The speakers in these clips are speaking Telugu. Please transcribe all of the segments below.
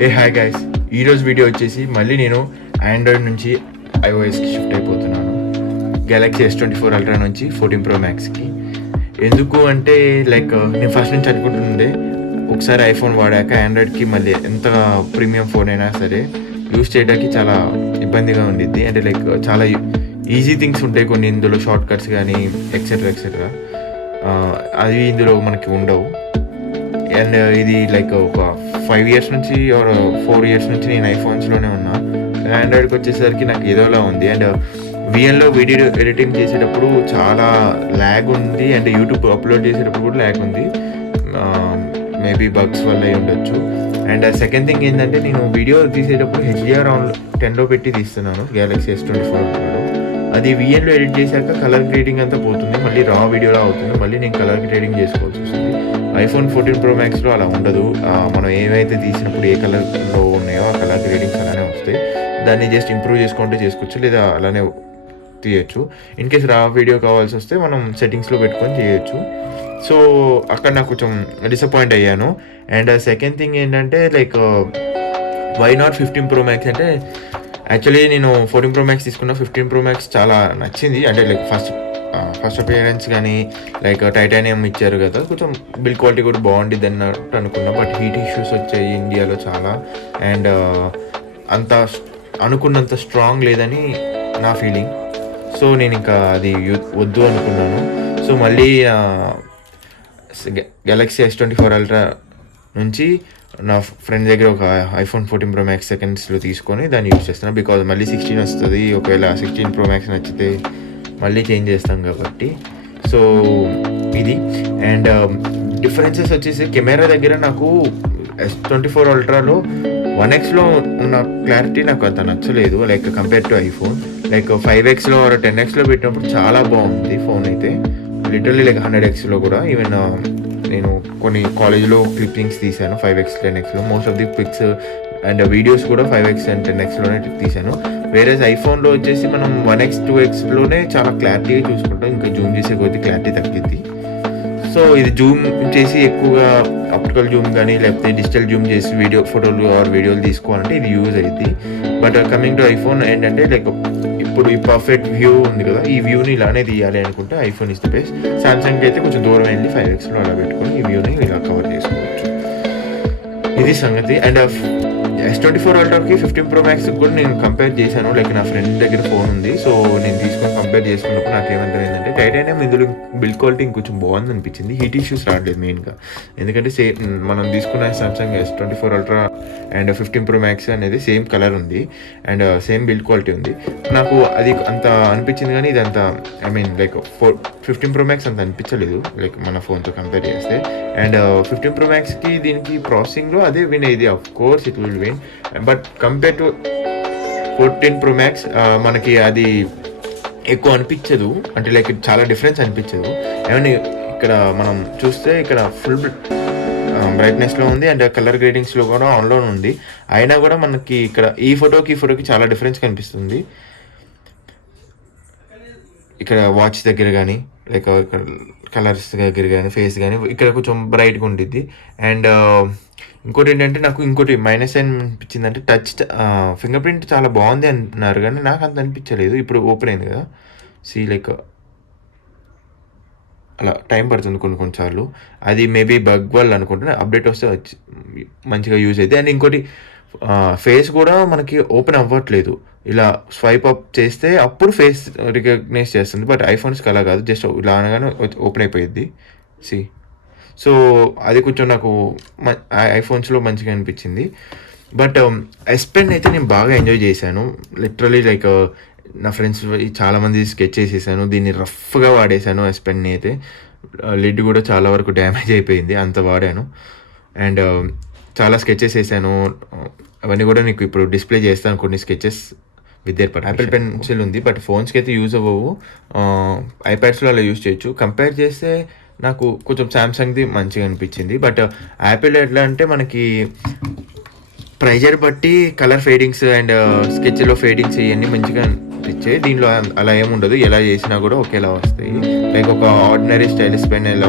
హాయ్ గైస్, ఈరోజు వీడియో వచ్చేసి మళ్ళీ నేను ఆండ్రాయిడ్ నుంచి ఐఓఎస్కి షిఫ్ట్ అయిపోతున్నాను. గెలాక్సీ S24 అల్ట్రా నుంచి 14 Pro Maxకి. ఎందుకు అంటే నేను ఫస్ట్ నుంచి అనుకుంటుండే ఒకసారి ఐఫోన్ వాడాక ఆండ్రాయిడ్కి మళ్ళీ ఎంత ప్రీమియం ఫోన్ అయినా సరే యూస్ చేయడానికి చాలా ఇబ్బందిగా ఉండిద్ది. అంటే చాలా ఈజీ థింగ్స్ ఉంటాయి కొన్ని ఇందులో, షార్ట్ కట్స్ కానీ ఎక్సెట్రా అవి ఇందులో మనకి ఉండవు. అండ్ ఇది ఒక 5 years నుంచి ఆర్ 4 years నుంచి నేను ఐఫోన్స్లోనే ఉన్నా. ఆండ్రాయిడ్కి వచ్చేసరికి నాకు ఏదోలా ఉంది. అండ్ విఎన్లో వీడియో ఎడిటింగ్ చేసేటప్పుడు చాలా ల్యాగ్ ఉంది. అండ్ యూట్యూబ్ అప్లోడ్ చేసేటప్పుడు కూడా ల్యాగ్ ఉంది. మేబీ బగ్స్ వల్ల అయి ఉండొచ్చు. అండ్ సెకండ్ థింగ్ ఏంటంటే, నేను వీడియో తీసేటప్పుడు HDR10లో పెట్టి తీస్తున్నాను గెలాక్సీ S24 లో. అది విఎన్లో ఎడిట్ చేశాక కలర్ గ్రేడింగ్ అంతా పోతుంది, మళ్ళీ రా వీడియోలా అవుతుంది, మళ్ళీ నేను కలర్ గ్రేడింగ్ చేసుకోవాల్సి వస్తుంది. ఐఫోన్ 14 Pro Maxలో అలా ఉండదు. మనం ఏవైతే తీసినప్పుడు ఏ కలర్లో ఉన్నాయో ఆ కలర్ గ్రేడింగ్స్ అలానే వస్తాయి. దాన్ని జస్ట్ ఇంప్రూవ్ చేసుకుంటే చేసుకోవచ్చు, లేదా అలానే తీయచ్చు. ఇన్ కేస్ రా వీడియో కావాల్సి వస్తే మనం సెట్టింగ్స్లో పెట్టుకొని చేయొచ్చు. సో అక్కడ నాకు కొంచెం డిసప్పాయింట్ అయ్యాను. అండ్ సెకండ్ థింగ్ ఏంటంటే వై నాట్ 15 Pro Max అంటే, యాక్చువల్లీ నేను 14 Pro Max తీసుకున్న. 15 Pro Max చాలా నచ్చింది. అంటే ఫస్ట్ అపియరెన్స్ కానీ టైటానియం ఇచ్చారు కదా, కొంచెం బిల్డ్ క్వాలిటీ కూడా బాగుండిద్ది అన్నట్టు అనుకున్నా. బట్ హీట్ ఇష్యూస్ వచ్చాయి ఇండియాలో చాలా. అండ్ అంత అనుకున్నంత స్ట్రాంగ్ లేదని నా ఫీలింగ్. సో నేను ఇంకా అది వద్దు అనుకున్నాను. సో మళ్ళీ గెలాక్సీ S24 అల్ట్రా నుంచి నా ఫ్రెండ్ దగ్గర ఒక ఐఫోన్ 14 Pro Max సెకండ్స్లో తీసుకొని దాన్ని యూజ్ చేస్తున్నాను. బికాజ్ మళ్ళీ 16 వస్తుంది. ఒకవేళ 16 Pro Max నచ్చితే మళ్ళీ చేంజ్ చేస్తాం కాబట్టి. సో ఇది. అండ్ డిఫరెన్సెస్ వచ్చేసి కెమెరా దగ్గర నాకు S24 అల్ట్రాలో 1xలో ఉన్న క్లారిటీ నాకు అంత నచ్చలేదు, కంపేర్ టు ఐఫోన్. 5xలో ఆర్ 10xలో పెట్టినప్పుడు చాలా బాగుంది ఫోన్ అయితే, లిటరల్లీ 100xలో కూడా. ఈవెన్ నేను కొన్ని కాలేజ్లో క్లిప్పింగ్స్ తీశాను 5x 10xలో. Most of the pics and videos కూడా 5x అండ్ 10xలోనే తీశాను. వేరే ఐఫోన్లో వచ్చేసి మనం 1x 2xలోనే చాలా క్లారిటీగా చూసుకుంటాం, ఇంకా జూమ్ చేసే కొద్ది క్లారిటీ తగ్గిద్ది. సో ఇది జూమ్ చేసి ఎక్కువగా ఆప్టికల్ జూమ్ కానీ లేకపోతే డిజిటల్ జూమ్ చేసి ఫోటోలు ఆర్ వీడియోలు తీసుకోవాలంటే ఇది యూజ్ అయ్యింది. బట్ కమింగ్ టు ఐఫోన్ ఏంటంటే, ఇప్పుడు ఈ పర్ఫెక్ట్ వ్యూ ఉంది కదా, ఈ వ్యూని ఇలానే తీయాలి అనుకుంటే iPhone is the best. Samsung అయితే కొంచెం దూరం వెళ్ళి 5xలో అలా పెట్టుకొని ఈ వ్యూని ఇలా కవర్ చేసుకోవచ్చు. ఇది సంగతి. అండ్ S24 అల్ట్రాకి 15 Pro Max కూడా నేను కంపేర్ చేశాను. నా ఫ్రెండ్ దగ్గర ఫోన్ ఉంది, సో నేను తీసుకొని కంపేర్ చేసుకున్నప్పుడు నాకు ఏమంటే, టైటానియం ఇందులో బిల్డ్ క్వాలిటీ ఇంకొంచెం బాగుంది అనిపించింది. హీట్ ఇష్యూస్ రావట్లేదు మెయిన్గా, ఎందుకంటే మనం తీసుకున్న Samsung S24 ultra and 15 Pro Max అనేది సేమ్ కలర్ ఉంది అండ్ సేమ్ బిల్డ్ క్వాలిటీ ఉంది. నాకు అది అంత అనిపించింది, కానీ ఇది అంత 15 Pro Max అంత అనిపించలేదు మన ఫోన్తో కంపేర్ చేస్తే. అండ్ 15 Pro Maxకి దీనికి ప్రాసెసింగ్లో అదే విన్ అయ్యేది. Of course it will win. But compare to 14 Pro Max మనకి అది ఎక్కువ అనిపించదు. అంటే చాలా డిఫరెన్స్ అనిపించదు. ఏమని ఇక్కడ మనం చూస్తే ఇక్కడ ఫుల్ బ్రైట్నెస్లో ఉంది అండ్ కలర్ గ్రేడింగ్స్లో కూడా ఆన్లో ఉంది. అయినా కూడా మనకి ఇక్కడ ఈ ఫోటోకి చాలా డిఫరెన్స్ కనిపిస్తుంది. ఇక్కడ వాచ్ దగ్గర కానీ ఇక్కడ కలర్స్ దగ్గర కానీ ఫేస్ కానీ ఇక్కడ కొంచెం బ్రైట్గా ఉండిద్ది. అండ్ ఇంకోటి ఏంటంటే, నాకు ఇంకోటి మైనస్ అనిపించింది అంటే, టచ్ ఫింగర్ ప్రింట్ చాలా బాగుంది అంటున్నారు, కానీ నాకు అంత అనిపించలేదు. ఇప్పుడు ఓపెన్ అయింది కదా, అలా టైం పడుతుంది కొన్నిసార్లు. అది మేబీ బగ్ వల్ల అనుకుంటున్నా. అప్డేట్ వస్తే మంచిగా యూజ్ అయితే. అండ్ ఇంకోటి, ఫేస్ కూడా మనకి ఓపెన్ అవ్వట్లేదు. ఇలా స్వైప్ అప్ చేస్తే అప్పుడు ఫేస్ రికగ్నైజ్ చేస్తుంది. బట్ ఐఫోన్స్కి అలా కాదు, జస్ట్ ఇలా అనగానే ఓపెన్ అయిపోయింది. సో అది కొంచెం నాకు ఐఫోన్స్లో మంచిగా అనిపించింది. బట్ S Pen అయితే నేను బాగా ఎంజాయ్ చేశాను. లిటరలీ నా ఫ్రెండ్స్ చాలామంది స్కెచ్ చేసేసాను, దీన్ని రఫ్గా వాడేశాను. S Pen అయితే లిడ్ కూడా చాలా వరకు డ్యామేజ్ అయిపోయింది, అంత వాడాను. అండ్ చాలా స్కెచెస్ వేసాను. అవన్నీ కూడా నీకు ఇప్పుడు డిస్ప్లే చేస్తాను, కొన్ని sketches with their permission. Apple pencil ఉంది, బట్ ఫోన్స్కి అయితే యూజ్ అవ్వవు. ఐప్యాడ్స్లో అలా యూజ్ చేయొచ్చు. కంపేర్ చేస్తే నాకు కొంచెం సామ్సంగ్ది మంచిగా అనిపించింది. బట్ యాపిల్ ఎట్లా అంటే, మనకి ప్రైజర్ బట్టి కలర్ ఫేడింగ్స్ అండ్ స్కెచ్లో ఫేడింగ్స్ ఇవన్నీ మంచిగా అనిపించాయి. దీనిలో అలా ఏముండదు, ఎలా చేసినా కూడా ఒకేలా వస్తాయి. ఒక ఆర్డినరీ స్టైలిష్ పెన్ ఎలా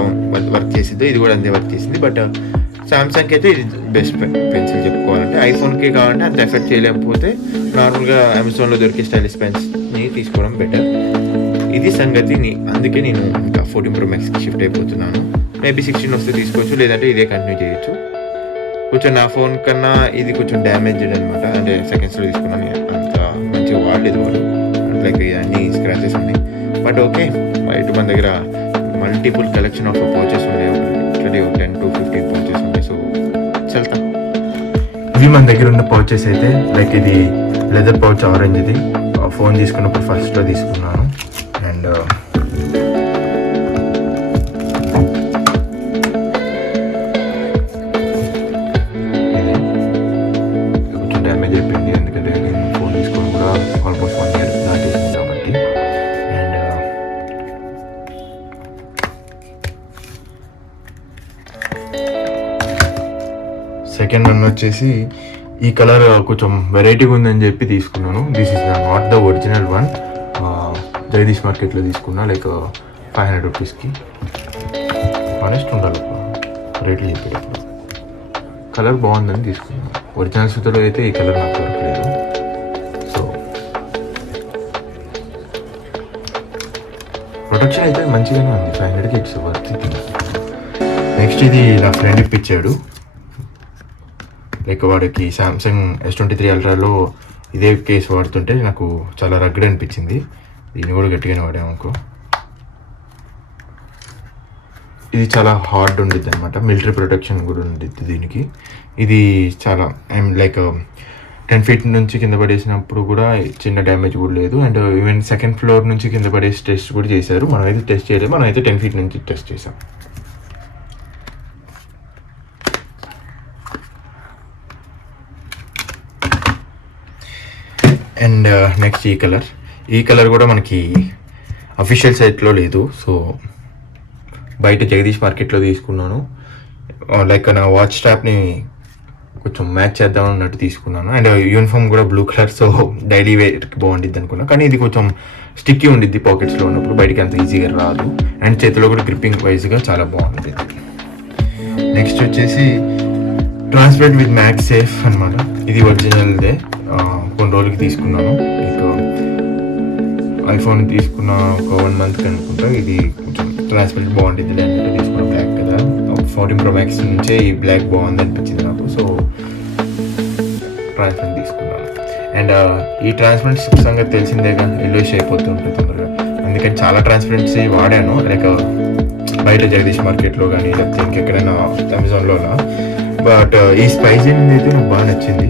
వర్క్ చేసిందో ఇది కూడా అంతే వర్క్ చేసింది. బట్ సామ్సంగ్కి అయితే ఇది బెస్ట్ పెన్సిల్ చెప్పుకోవాలంటే. ఐఫోన్కి కావాలంటే అంత ఎఫెక్ట్ చేయలేకపోతే నార్మల్గా అమెజాన్లో దొరికే స్టైలిష్ పెన్స్ని తీసుకోవడం బెటర్. ఇది సంగతిని, అందుకే నేను ఇంకా 14 Pro Maxకి షిఫ్ట్ అయిపోతున్నాను. మేబీ 16 వస్తే తీసుకోవచ్చు, లేదంటే ఇదే కంటిన్యూ చేయొచ్చు. కొంచెం నా ఫోన్ కన్నా ఇది కొంచెం డ్యామేజ్డ్ అనమాట. అంటే సెకండ్స్లో తీసుకున్నాను, అంత మంచిగా వాడలేదు వాడు, లైక్ అన్ని స్క్రాచెస్ ఉన్నాయి. బట్ ఓకే, ఇటు మన దగ్గర మల్టిపుల్ కలెక్షన్ ఆఫ్ పౌచెస్ ఉన్నాయి, ఆల్రెడీ 10 to 15 పౌచెస్ ఉన్నాయి. సో చల్తా, ఇవి మన దగ్గర ఉన్న పౌచెస్ అయితే లైక్ ఇది లెదర్ పౌచ్ ఆరెంజ్, ఇది ఫోన్ తీసుకున్నప్పుడు ఫస్ట్లో తీసుకున్నాను. అండ్ కొంచెం డ్యామేజ్ అయిపోయింది, ఎందుకంటే నేను ఫోన్ తీసుకొని కూడా ఆల్మోస్ట్ 1 year దాటేసింది కాబట్టి. అండ్ సెకండ్ వన్ వచ్చేసి ఈ కలర్ కొంచెం వెరైటీగా ఉందని చెప్పి తీసుకున్నాను. This is not the original one. Jagadish మార్కెట్లో తీసుకున్నా, లైక్ 500 రూపీస్కి. ఆనెస్ట్ ఉండాలి, రేట్లు చెప్పేటప్పుడు. కలర్ బాగుందని తీసుకున్నాను. ఒరిజినల్ సుతలో అయితే ఈ కలర్ నాకు దొరకలేదు. సో ప్రొడక్షన్ అయితే మంచిగానే ఉంది, 500కి ఇట్స్ వర్త్ ఇట్. నెక్స్ట్ ఇది నా ఫ్రెండ్ ఇప్పించాడు. లైక్ వాడికి సామ్సంగ్ S23 అల్ట్రాలో ఇదే కేస్ వాడుతుంటే నాకు చాలా రగ్గడ్ అనిపించింది. దీన్ని కూడా గట్టిగానే వాడామనుకో. ఇది చాలా హార్డ్ ఉండిద్ది అనమాట, మిలిటరీ ప్రొటెక్షన్ కూడా ఉండిద్ది దీనికి. ఇది చాలా లైక్ 10 feet నుంచి కింద పడేసినప్పుడు కూడా చిన్న డ్యామేజ్ కూడా లేదు. అండ్ ఈవెన్ 2nd floor నుంచి కింద పడేసి టెస్ట్ కూడా చేశారు. మనమైతే టెస్ట్ చేయలేదు, మనమైతే 10 feet నుంచి టెస్ట్ చేసాం. అండ్ నెక్స్ట్ ఈ కలర్ కూడా మనకి అఫీషియల్ సైట్లో లేదు. సో బయట జగదీష్ మార్కెట్లో తీసుకున్నాను. లైక్ నా వాచ్ స్ట్రాప్ని కొంచెం మ్యాచ్ చేద్దాం అన్నట్టు తీసుకున్నాను. అండ్ యూనిఫామ్ కూడా బ్లూ కలర్, సో డైలీ వేర్కి బాగుండిద్ది అనుకున్నాను. కానీ ఇది కొంచెం స్టిక్కీ ఉండిద్ది పాకెట్స్లో ఉన్నప్పుడు, బయటికి అంత ఈజీగా రాదు. అండ్ చేతిలో కూడా గ్రిప్పింగ్ వైజ్గా చాలా బాగుంటుంది. నెక్స్ట్ వచ్చేసి ట్రాన్స్పరెంట్ విత్ మ్యాక్స్ సేఫ్ అనమాట. ఇది ఒరిజినల్దే, కొన్ని రోజులకి తీసుకున్నాను. లైక్ ఐఫోన్ తీసుకున్న ఒక 1 month అనుకుంటా. ఇది కొంచెం ట్రాన్స్పరెంట్ బాగుంటుంది అన్నట్టు తీసుకున్న, బ్లాక్ కదా. 14 Pro Max నుంచే ఈ బ్లాక్ బాగుంది అనిపించింది నాకు. సో ట్రాన్స్పరెంట్ తీసుకున్నాను. అండ్ ఈ ట్రాన్స్పరెంట్ సంగతి తెలిసిందేగా, ఎల్లోయిష్ అయిపోతుంటుంది తొందరగా. అందుకని చాలా ట్రాన్స్పరెన్సీ వాడాను, లైక్ బయట జగదీష్ మార్కెట్లో కానీ లేకపోతే ఇంకెక్కడైనా అమెజాన్లో. బట్ ఈ స్పైసీ అయితే నాకు బాగా నచ్చింది.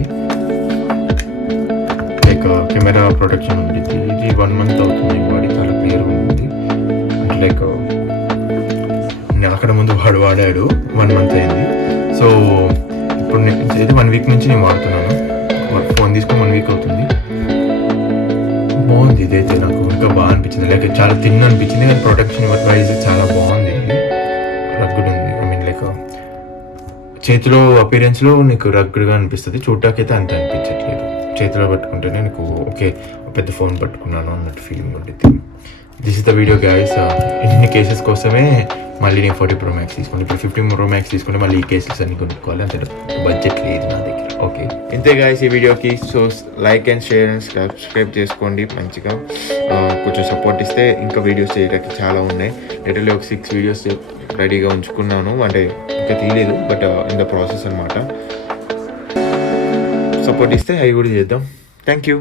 లైక్ కెమెరా ప్రొటెక్షన్ ఉంటుంది. ఇది 1 month అవుతుంది వాడి, చాలా క్లియర్గా ఉంటుంది. లైక్ నేను అక్కడ ముందు వాడాడు, 1 month అయింది. సో ఇప్పుడు అయితే 1 week నుంచి నేను వాడుతున్నాను. ఫోన్ తీసుకొని 1 week అవుతుంది. బాగుంది ఇదైతే, నాకు ఇంకా బాగా అనిపించింది. లైక్ చాలా థిన్ అనిపించింది, కానీ ప్రొటెక్షన్ వైజ్ చాలా బాగుంది. రగ్గుడ్ ఉంది, ఐ మీన్ లైక్ చేతిలో అపీరెన్స్లో నీకు రగ్గుడ్గా అనిపిస్తుంది, చూడటాకైతే అంత అనిపించట్లేదు. చేతిలో పట్టుకుంటేనే నీకు ఓకే పెద్ద ఫోన్ పట్టుకున్నాను అన్నట్టు ఫీలింగ్ ఉంటుంది. This is the video guys. ఇన్ని కేసెస్ కోసమే మళ్ళీ నేను 14 Pro Max తీసుకుని, ఇప్పుడు 15 Pro Max తీసుకుంటే మళ్ళీ ఈ కేసెస్ అన్ని కొనుక్కోవాలి, అంత బడ్జెట్ లేదు నా దగ్గర. ఓకే, ఇంతే గైస్ ఈ వీడియోకి. So like and share and subscribe చేసుకోండి మంచిగా. కొంచెం సపోర్ట్ ఇస్తే ఇంకా వీడియోస్ చేయడానికి చాలా ఉన్నాయి. లిటరల్లీ ఒక 6 videos రెడీగా ఉంచుకున్నాను, అంటే ఇంకా తీయలేదు, బట్ ఇన్ ద ప్రాసెస్ అనమాట. సపోర్ట్ ఇస్తే అవి కూడా చేద్దాం. Thank you.